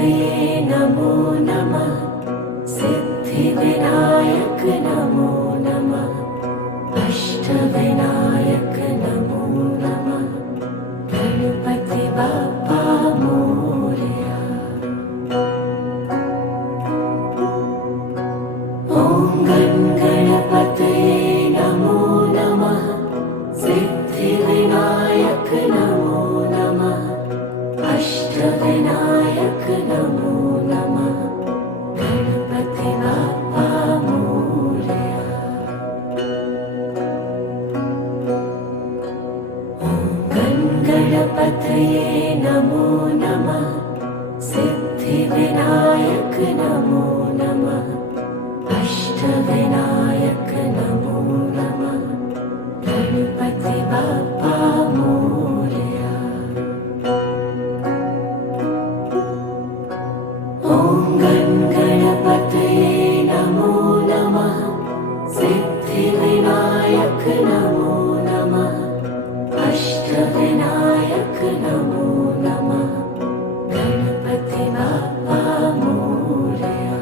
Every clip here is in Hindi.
गणपतये नमो नमः। सिद्धिविनायक नमो नमः। अष्टविनायक नमो नमः। गणपति बाप्पा मोरया। ॐ गणपतये नमो नमः। सिद्धिविनायक नमो नमः। अष्टविनायक नमो नमः। गणपति बाप्पा मोरया। ॐ गणपतये नमो नमः। सिद्धिविनायक नमो नमः। अष्टविनायक नमो नमः। गणपति बाप्पा मोरया। ॐ गणपतये नमो नमः। सिद्धिविनायक नमो नमः। अष्टविनायक नमो नमः। गणपति बाप्पा मोरया।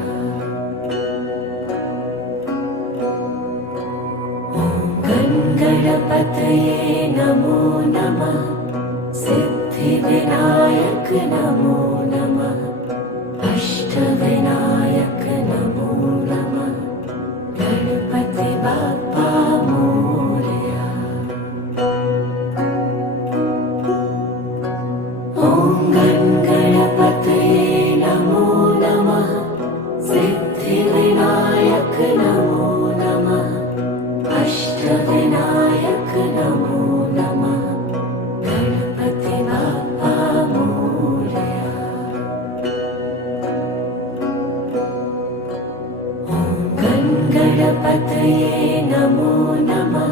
गणपतये नमो नमः। सिद्धिविनायक नमो नमः। अष्टविनायक नमो नमः। गणपति बाप्पा मोरया। ॐ गणपतये नमो नमः। सिद्धिविनायक नमो नमः। अष्टविनायक नमो नमः। गणपति बाप्पा मोरया। ॐ गणपतये नमो नमः।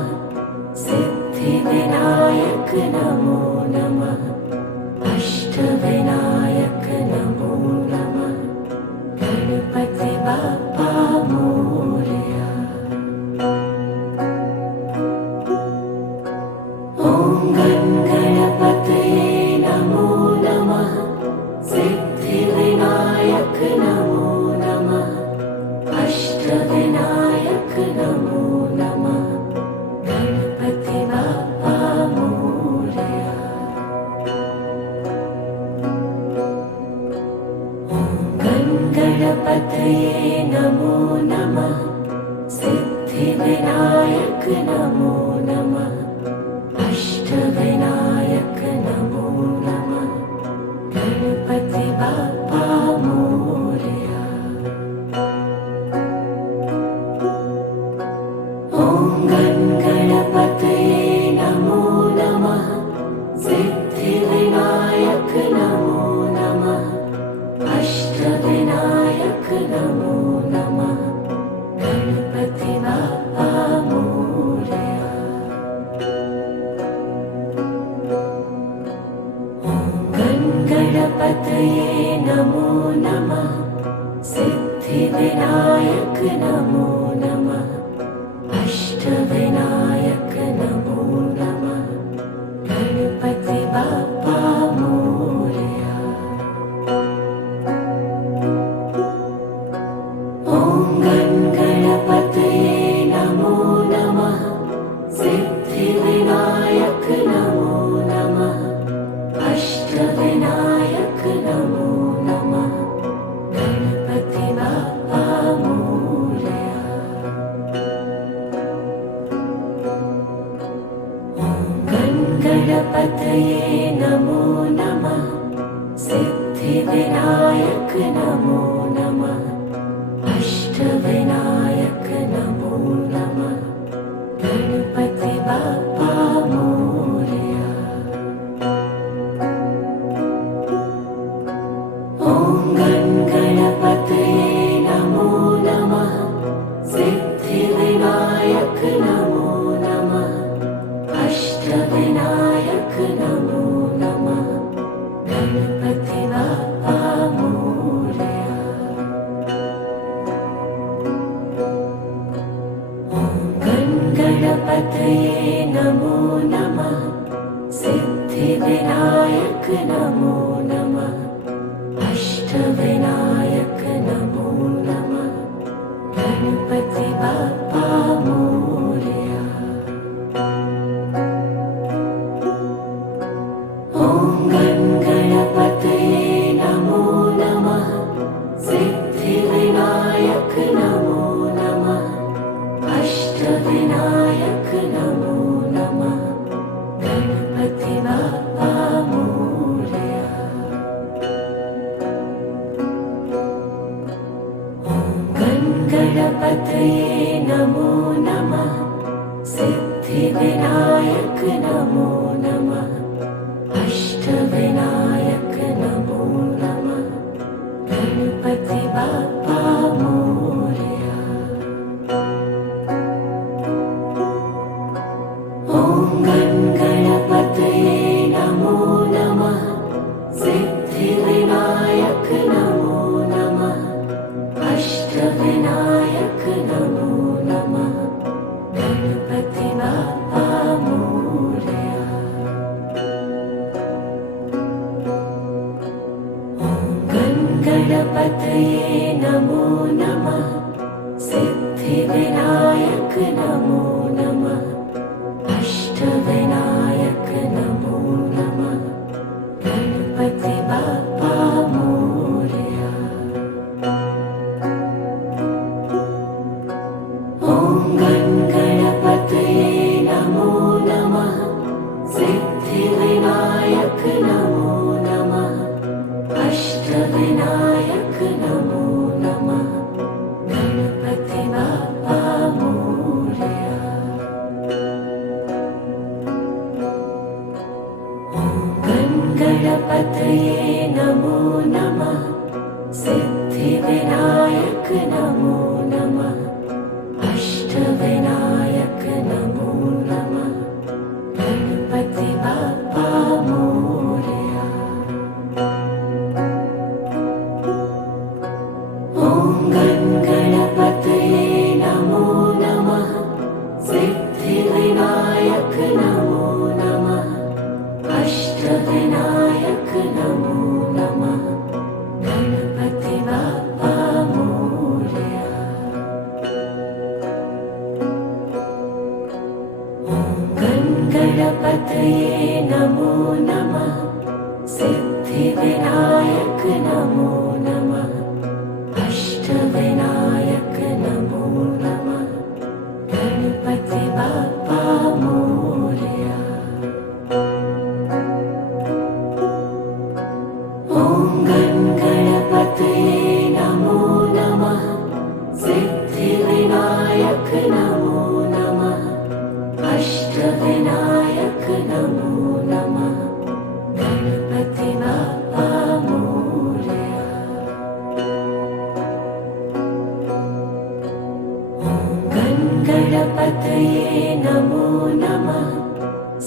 सिद्धिविनायक नमो नमः। अष्टविनायक नमो नमः। गणपति बाप्पा मोरया। ॐ गणपतये नमो नमः। सिद्धिविनायक नमो नमः। अष्टविनायक नमो नमः। गणपति बाप्पा मोरया। ॐ गणपतये नमो नमः। सिद्धिविनायक नमो नमः। अष्टविनायक नमो नमः। गणपति बाप्पा मोरया। ॐ गणपतये नमो नमः। सिद्धिविनायक नमो नमः। अष्टविनायक नमो नमः। गणपति बाप्पा मोरया। गणपतये नमो नमः। सिद्धिविनायक नमो नमः। अष्टविनायक नमो नमः। गणपति बाप्पा मोरया। ॐ गणपतये नमो नमः। सिद्धिविनायक नमो नमः। अष्टविनायक नमो नमः। गणपति बाप्पा मोरया। ॐ गणपतये नमो नमः। सिद्धिविनायक नमो नमः। अष्टविनायक नमो नमः। गणपति बाप्पा मोरया। ॐ गणपतये नमो नमः। सिद्धिविनायक नमो नमः। अष्टविनायक नमो नमः। गणपति बाप्पा मोरया। ॐ गणपतये नमो नमः। सिद्धिविनायक नमो नमः। अष्टविनायक गणपतये नमो नमः सिद्धिविनायक नमो नमः अष्टविनायक नमो नमः गणपति बाप्पा मोरया। ॐ गणपतये नमो नमः सिद्धिविनायक नमो नमः अष्टविनायक नमो नमः गणपति बाप्पा मोरया। गणपतये नमो नमः सिद्धिविनायक नमो नमः अष्टविनायक नमो नमः गणपति बाप्पा मोरया। ॐ गणपतये नमो नमः सिद्धिविनायक नमो नमः अष्टविनायक नमो नमः गणपति बाप्पा मोरया। गणपतये नमो नमः सिद्धिविनायक नमो नमः अष्टविनायक नमो नमः गणपति बाप्पा मोरया। ॐ गणपतये नमो नमः सिद्धिविनायक नमो नमः अष्टविनायक नमो नमः गणपति बाप्पा मोरया। गणपतये नमो नमः सिद्धिविनायक नमो नमः अष्टविनायक नमो नमः गणपति बाप्पा मोरया। ॐ गणपतये नमो नमः सिद्धिविनायक नमो नमः अष्टविनायक नमो नमः गणपति बाप्पा मोरया। गणपतये नमो नमः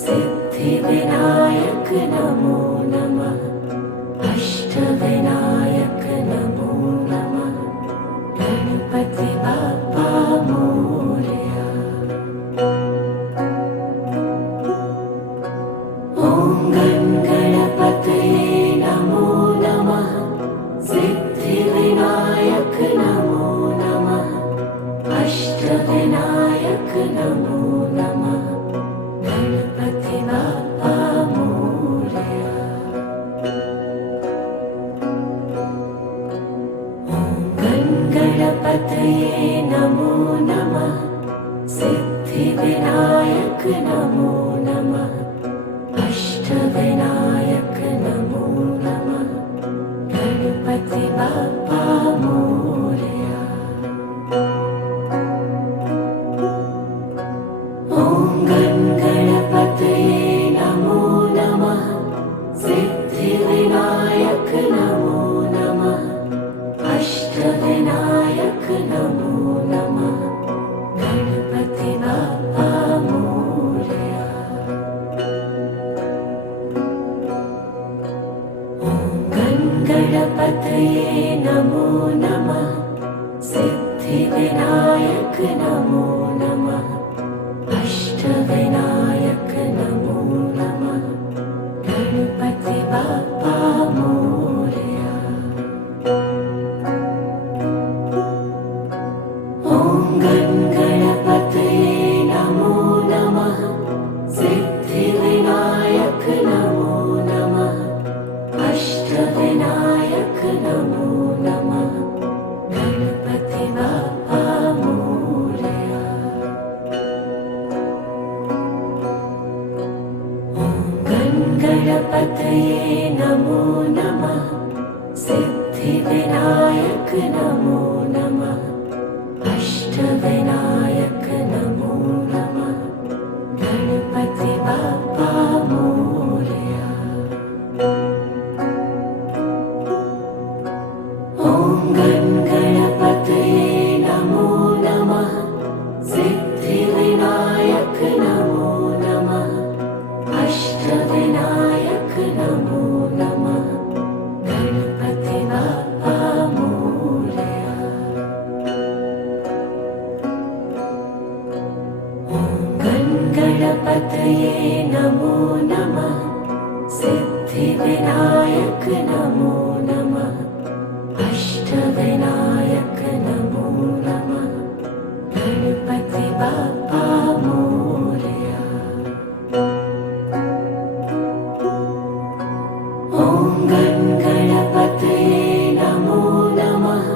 सिद्धिविनायक नमो नमः अष्टविनायक नमो नमः गणपति बाप्पा मोरया। ॐ गणपतये नमो नमः सिद्धिविनायक नमो नमः अष्टविनायक नमो नमः गणपति बाप्पा मोरया। गणपतये नमो नमः सिद्धिविनायक नमो नमः अष्टविनायक नमो नमः गणपति बाप्पा मोरया। ॐ गणपतये नमो नमः सिद्धिविनायक नमो नमः अष्टविनायक नमो नमः गणपति बाप्पा मोरया। गणपतये नमो नमः सिद्धिविनायक नमो नमः अष्टविनायक नमो नमः गणपति बाप्पा मोरया। ॐ गणपतये नमो नमः सिद्धिविनायक नमो नमः अष्टविनायक नमो नमः गणपति बाप्पा मोरया। गणपतये नमो नमः गणपतये नमो नमः सिद्धिविनायक नमो नमः अष्टविनायक नमो नमः गणपति बाप्पा मोरया। ॐ गणपतये नमो नमः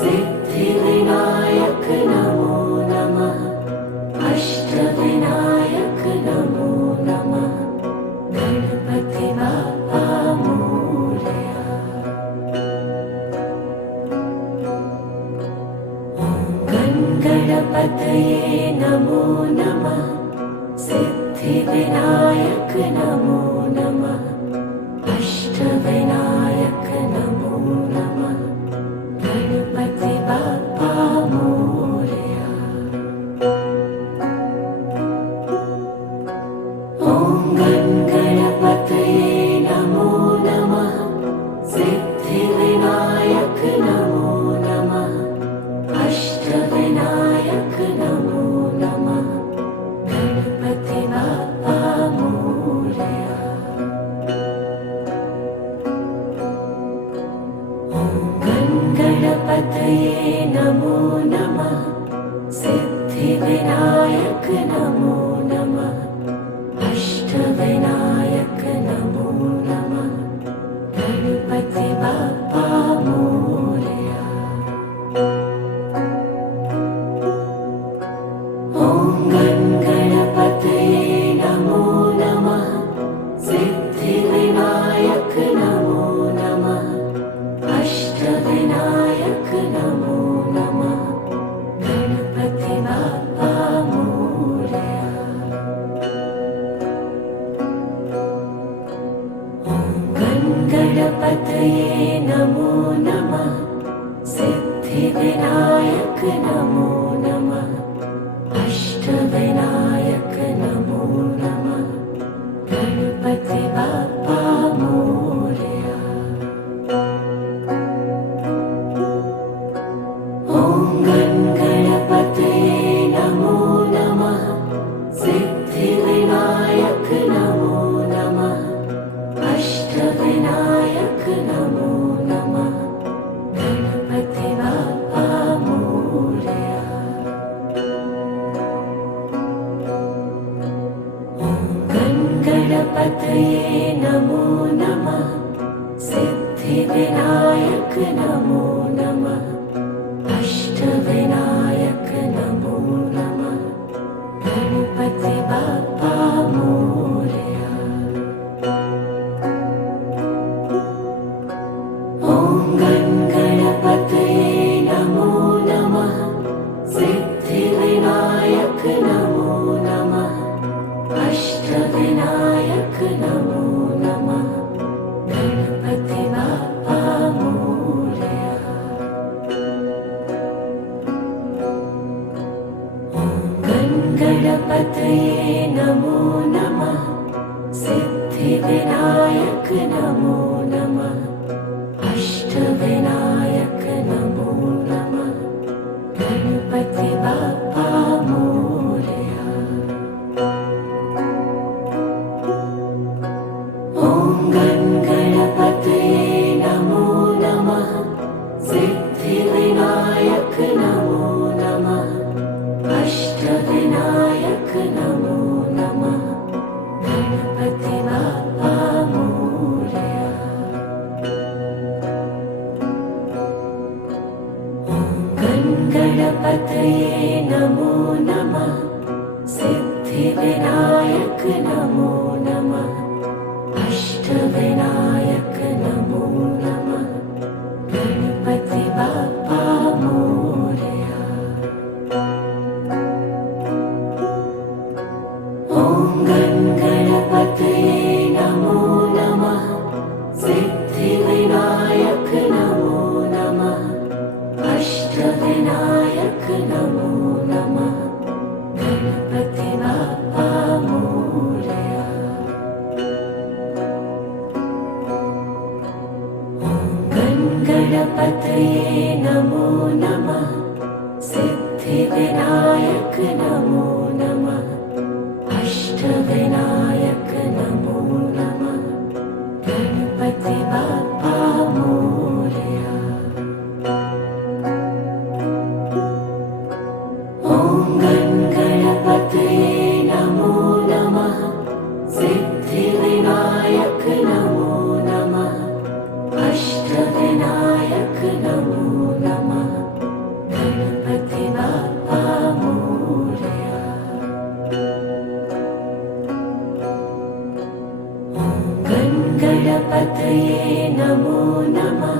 सिद्धिविनायक नमो नमः अष्टविनायक नमो नमः गणपति बाप्पा मोरया। गणपतये नमो नमः सिद्धिविनायक नमो नमः अष्टविनायक नमो नमः गणपति बाप्पा मोरया। ॐ गणपतये नमो नमः सिद्धिविनायक नमो नमः अष्टविनायक नमो नमः गणपति बाप्पा मोरया। गणपतये नमो नमः सिद्धिविनायक नमो नमः अष्टविनायक नमो नमः गणपति बाप्पा मोरया। ॐ गणपतये नमो नमः सिद्धिविनायक नमो नमः अष्टविनायक नमो नमः गणपति बाप्पा मोरया। गणपतये नमो नमः सिद्धिविनायक नमो नमः अष्टविनायक नमो नमः गणपति बाप्पा मोरया। ॐ गणपतये नमो नमः सिद्धिविनायक नमो नमः अष्टविनायक नमो नमः गणपति बाप्पा मोरया। गणपतये नमो नमः सिद्धिविनायक नमो नमः अष्टविनायक नमो नमः गणपति बाप्पा मोरया। ॐ गणपतये नमो नमः सिद्धिविनायक नमो नमः अष्टविनायक नमो नमः गणपति बाप्पा मोरया। गणपतये नमो नमः सिद्धिविनायक नमो नमः अष्टविनायक नमो नमः गणपति बाप्पा मोरया। ॐ गणपतये नमो नमः सिद्धिविनायक नमो नमः अष्टविनायक नमो नमः गणपति बाप्पा मोरया। गणपतये नमो नमः सिद्धिविनायक नमो नमः अष्टविनायक नमो नमः गणपति बाप्पा मोरया। ॐ गणपतये नमो नमः सिद्धिविनायक नमो नमः अष्टविनायक नमो नमः गणपति बाप्पा मोरया। गणपतये नमो नमः सिद्धिविनायक नमो नमः अष्टविनायक गणपति बाप्पा मोरया। गणपतये नमो नमः।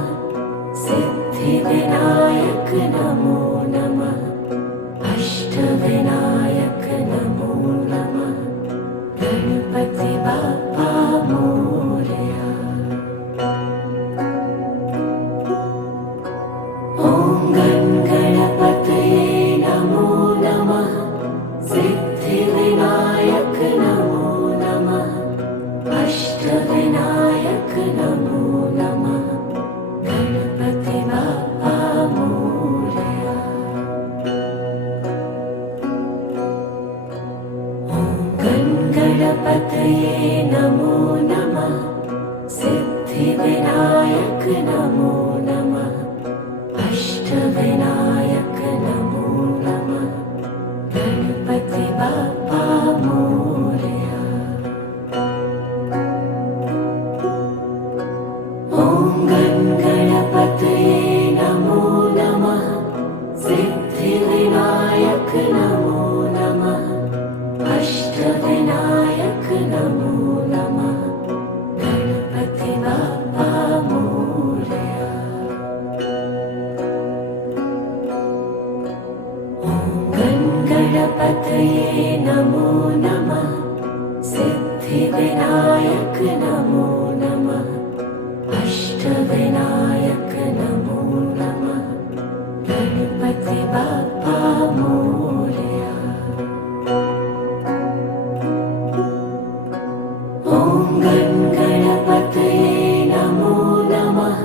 सिद्धिविनायक नमो नमः। अष्टविनायक नमो नमः। गणपति बाप्पा मोरया। ॐ गणपतये नमो नमः। सिद्धिविनायक नमो नमः। अष्टविनायक नमो नमः। गणपति बाप्पा मोरया। गणपतये नमो नमः। सिद्धिविनायक नमो नमः। अष्टविनायक नमो नमः। गणपति बाप्पा मोरया। ॐ गणपतये नमो नमः। सिद्धिविनायक नमो नमः। अष्टविनायक नमो नमः। गणपति बाप्पा मोरया। गणपतये नमो नमः। सिद्धिविनायक नमो नमः। अष्टविनायक नमो नमः। गणपति बाप्पा मोरया। ॐ गणपतये नमो नमः।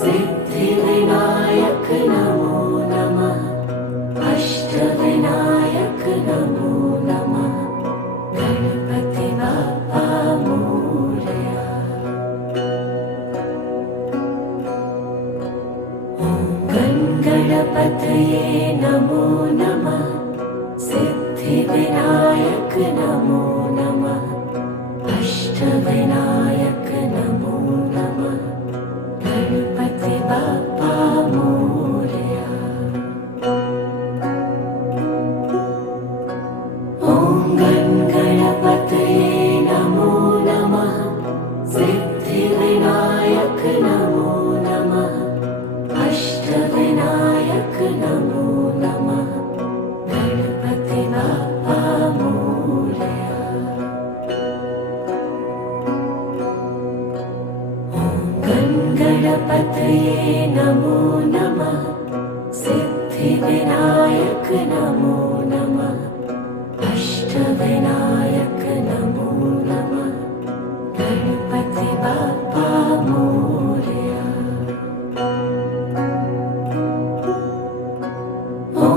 सिद्धिविनायक नमो नमः। अष्टविनायक नमो नमः। गणपति बाप्पा मोरया। गणपतये नमो नमः। सिद्धिविनायक नमो नमः। अष्टविनायक नमो नमः। गणपति बाप्पा मोरया। ॐ गणपतये नमो नमः। सिद्धिविनायक नमो नमः। अष्टविनायक नमो नमः। गणपति बाप्पा मोरया। गणपतये नमो नमः। सिद्धिविनायक नमो नमः। अष्टविनायक नमो नमः। गणपति बाप्पा मोरया। ॐ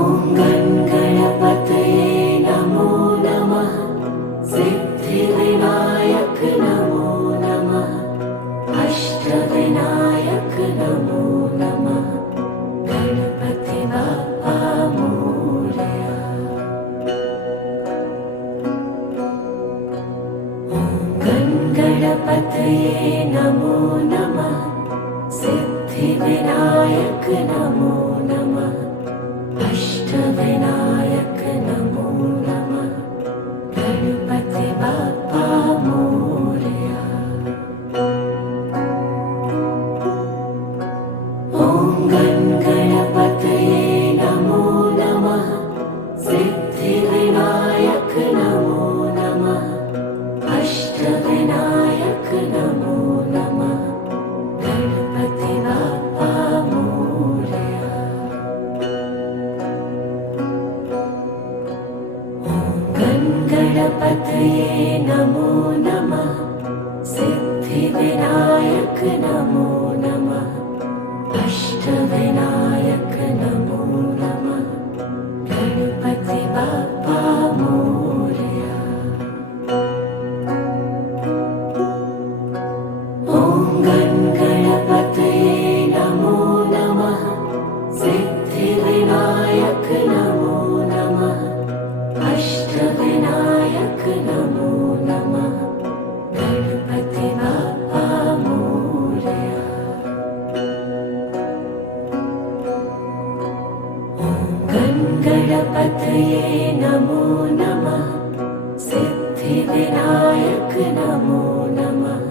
गणपतये नमो नमः। सिद्धिविनायक नमो नमः। अष्टविनायक नमो नमः। गणपति बाप्पा मोरया। गणपतये नमो नमः। सिद्धिविनायक नमो नमः। अष्टविनायक नमो नमः। गणपति बाप्पा मोरया। ॐ गणपतये नमो नमः। सिद्धिविनायक नमो नमः। अष्टविनायक नमो नमः। गणपति बाप्पा मोरया। गणपतये नमो नमः। सिद्धिविनायक नमो नमः। अष्टविनायक नमो नमः। गणपति बाप्पा मोरया। ॐ गणपतये नमो नमः। सिद्धिविनायक नमो नमः। अष्टविनायक नमो नमः। गणपति बाप्पा मोरया। गणपतये नमो नमः सिद्धिविनायक नमो नमः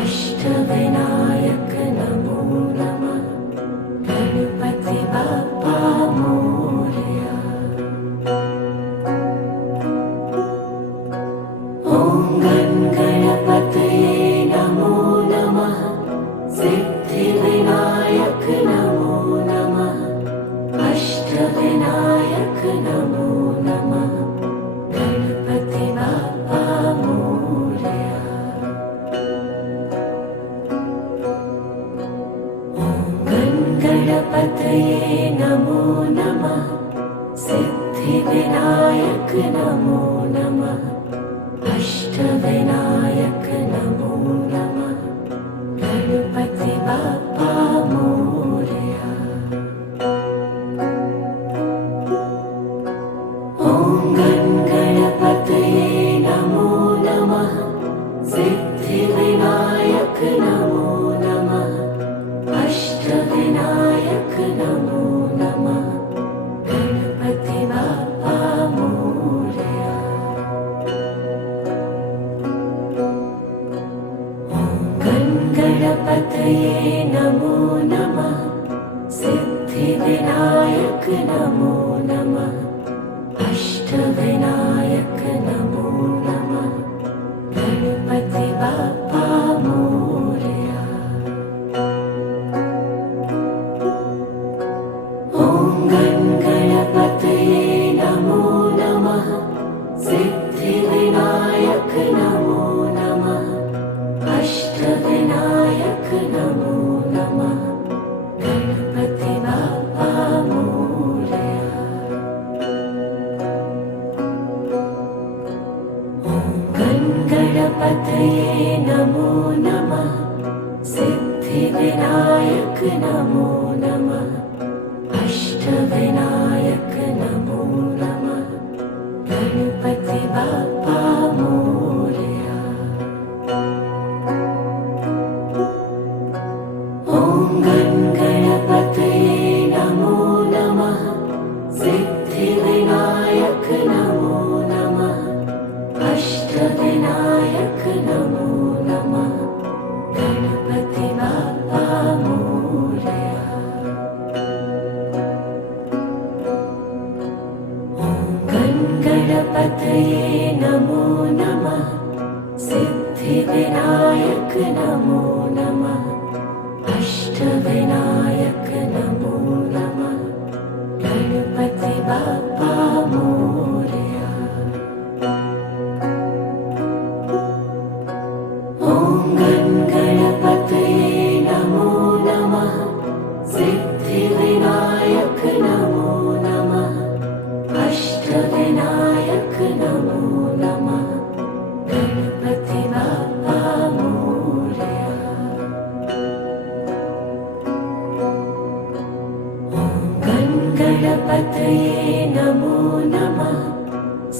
अष्टविनायक नमो नमः गणपति बाप्पा मोरया। ॐ गणपतये नमो नमः सिद्धिविनायक नमो नमः अष्टविनायक नमो नमः गणपति बाप्पा मोरया। गणपतये नमो नमः सिद्धिविनायक नमो नमः अष्टविनायक नमो नमः गणपति बाप्पा मोरया। ॐ गणपतये नमो नमः सिद्धिविनायक नमो नमः अष्टविनायक नमो नमः गणपति बाप्पा मोरया। गणपतये नमो नमः सिद्धिविनायक नमो नमः अष्टविनायक नमो नमः गणपति बाप्पा मोरया। ॐ गणपतये नमो नमः सिद्धिविनायक नमो नमः अष्टविनायक नमो नमः गणपति बाप्पा मोरया। ॐ गणपतये नमो नमः सिद्धिविनायक नमो नमः अष्टविनायक नमो नमः गणपति बाप्पा मोरया। ॐ गणपतये नमो नमः सिद्धिविनायक नमो नमः अष्टविनायक नमो नमः गणपति बाप्पा मोरया। ॐ गणपतये नमो नमः सिद्धिविनायक नमो नमः अष्टविनायक नमो नमः गणपति बाप्पा मोरया। ॐ गणपतये नमो नमः सिद्धिविनायक नमो नमः अष्टविनायक नमो नमः गणपति बाप्पा मोरया। ॐ गणपतये नमो नमः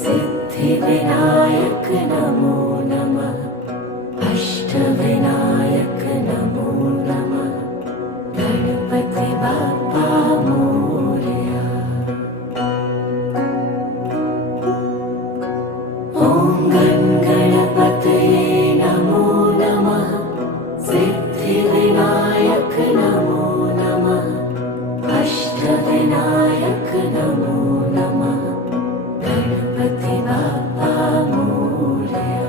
सिद्धिविनायक नमो नमः अष्टविनायक नमो नमः गणपति बाप्पा मोरया। ॐ गणपतये नमो नमः सिद्धिविनायक नमो नमः अष्टविनायक नमो नमः गणपति बाप्पा मोरया।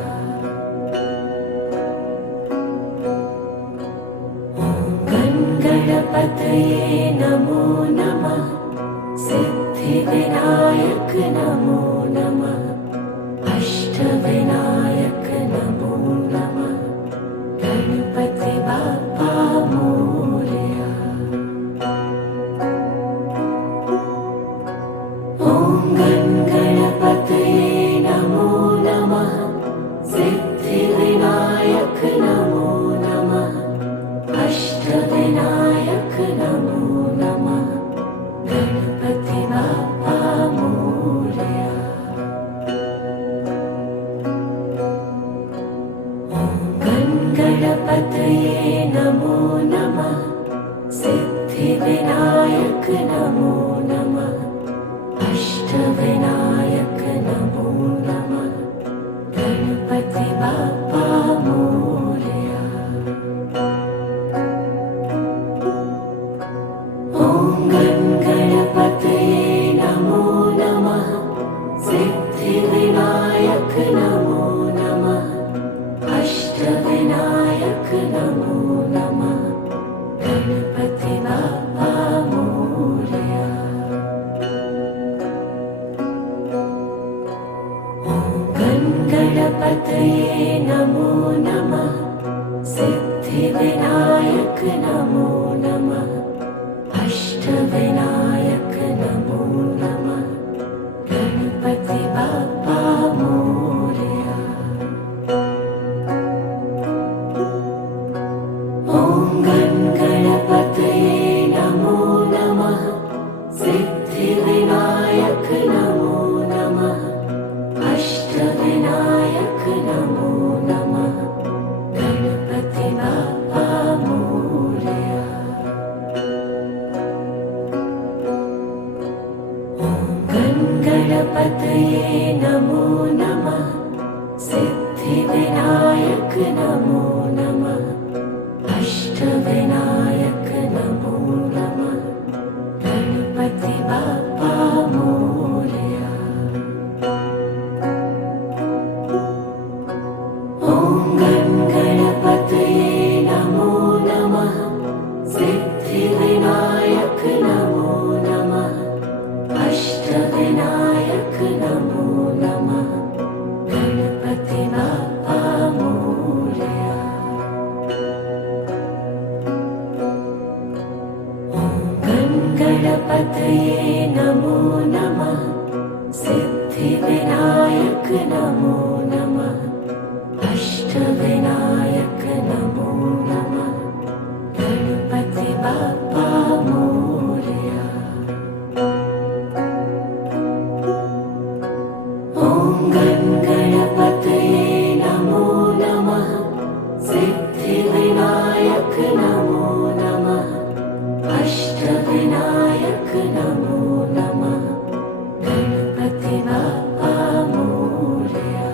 ॐ गणपतये नमो नमः सिद्धिविनायक नमो नमः अष्टविनायक नमो नमः गणपति बाप्पा मोरया। ॐ गणपतये नमो नमः सिद्धिविनायक नमो नमः अष्टविनायक नमो नमः गणपति बाप्पा मोरया। ॐ गणपतये नमो नमः सिद्धिविनायक नमो नमः अष्टविनायक नमो नमः गणपति बाप्पा मोरया। ॐ गणपतये नमो नमः सिद्धिविनायक नमो नमः अष्टविनायक नमो नमः गणपति बाप्पा मोरया। ॐ गणपतये नमो नमः सिद्धिविनायक नमो नमः अष्टविनायक नमो नमः गणपति बाप्पा मोरया। ॐ गणपतये नमो नमः सिद्धिविनायक नमो नमः अष्टविनायक नमो नमः गणपति बाप्पा मोरया। गणपतये नमो नमः सिद्धिविनायक नमो नमः अष्टविनायक नमो नमः गणपति बाप्पा मोरया। ॐ गणपतये नमो नमः सिद्धिविनायक नमो नमः अष्टविनायक नमो नमः गणपति बाप्पा मोरया।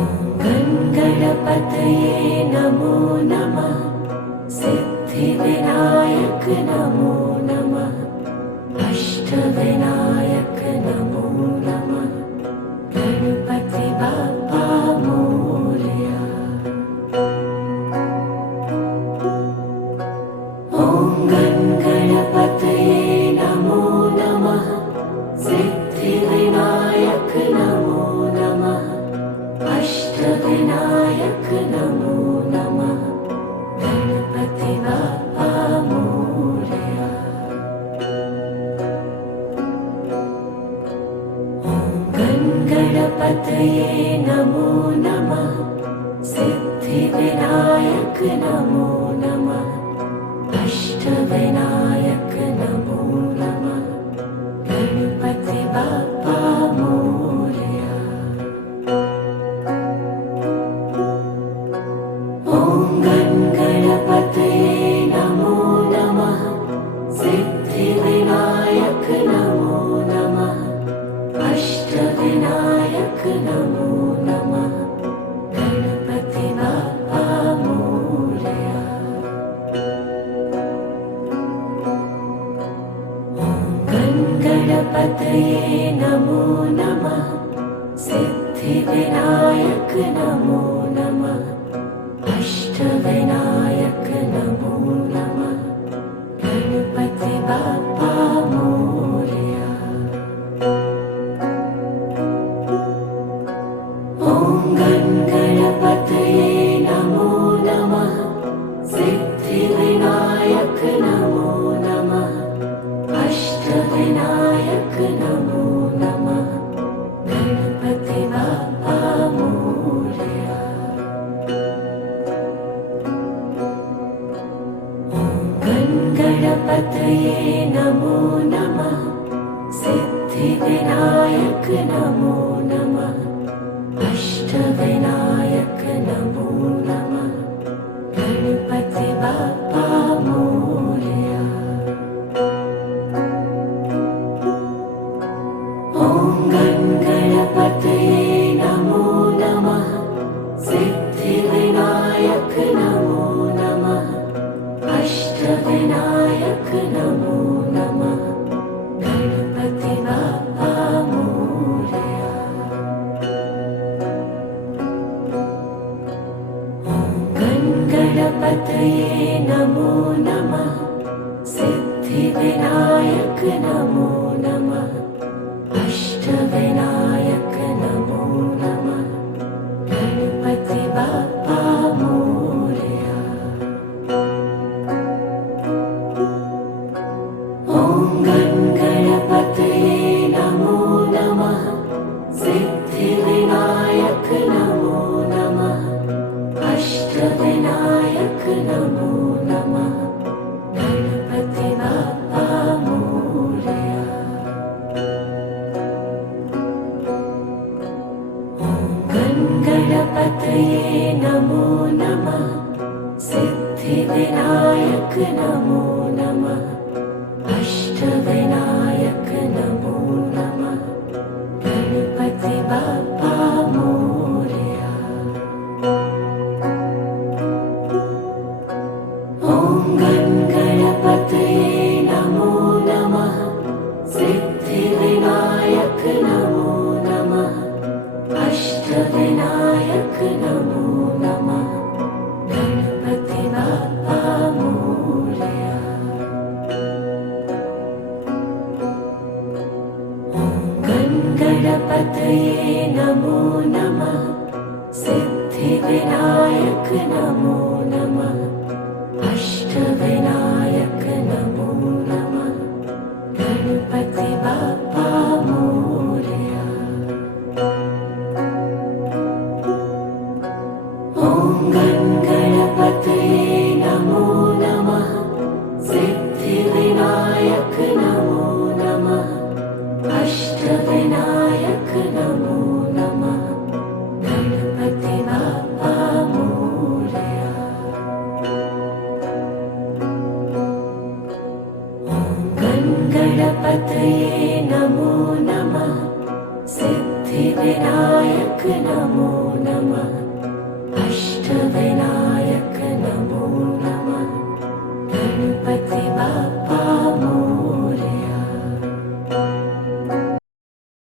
ॐ गणपतये नमो नमः सिद्धिविनायक नमो नमः अष्टविनायक नमो नमः गणपति बाप्पा मोरया। ॐ गणपतये नमो नमः सिद्धिविनायक नमो नमः अष्टविनायक नमो नमः गणपति बाप्पा मोरया। ॐ गणपतये नमो नमः सिद्धिविनायक नमो नमः अष्टविनायक नमो नमः गणपति बाप्पा मोरया। ॐ गणपतये नमो नमः सिद्धिविनायक नमो नमः अष्टविनायक नमो नमः गणपति बाप्पा मोरया। गणपतये नमो नमः सिद्धिविनायक नमो नमः अष्टविनायक नमो नमः गणपति बाप्पा मोरया। ॐ गणपतये नमो नमः सिद्धिविनायक नमो नमः अष्टविनायक नमो नमः गणपति बाप्पा मोरया। ॐ गणपतये नमो नमः सिद्धिविनायक नमो नमः अष्टविनायक नमो नमः गणपति बाप्पा मोरया। ॐ गणपतये नमो नमः सिद्धिविनायक नमो नमः अष्टविनायक नमो नमः गणपति बाप्पा मोरया। ॐ गणपतये नमो नमः सिद्धिविनायक नमो नमः अष्ट गणपतये नमो नमः सिद्धिविनायक नमो नमः अष्टविनायक नमो नमः गणपति बाप्पा मोरया। गणपतये नमो नमः सिद्धिविनायक नमो नमः अष्टविनायक नमो नमः गणपति बाप्पा मोरया। गणपतये नमो नमः सिद्धिविनायक नमो नमः अष्टविनायक नमो नमः गणपति बाप्पा मोरया। गणपतये नमो नमः सिद्धिविनायक नमो नमः अष्टविनायक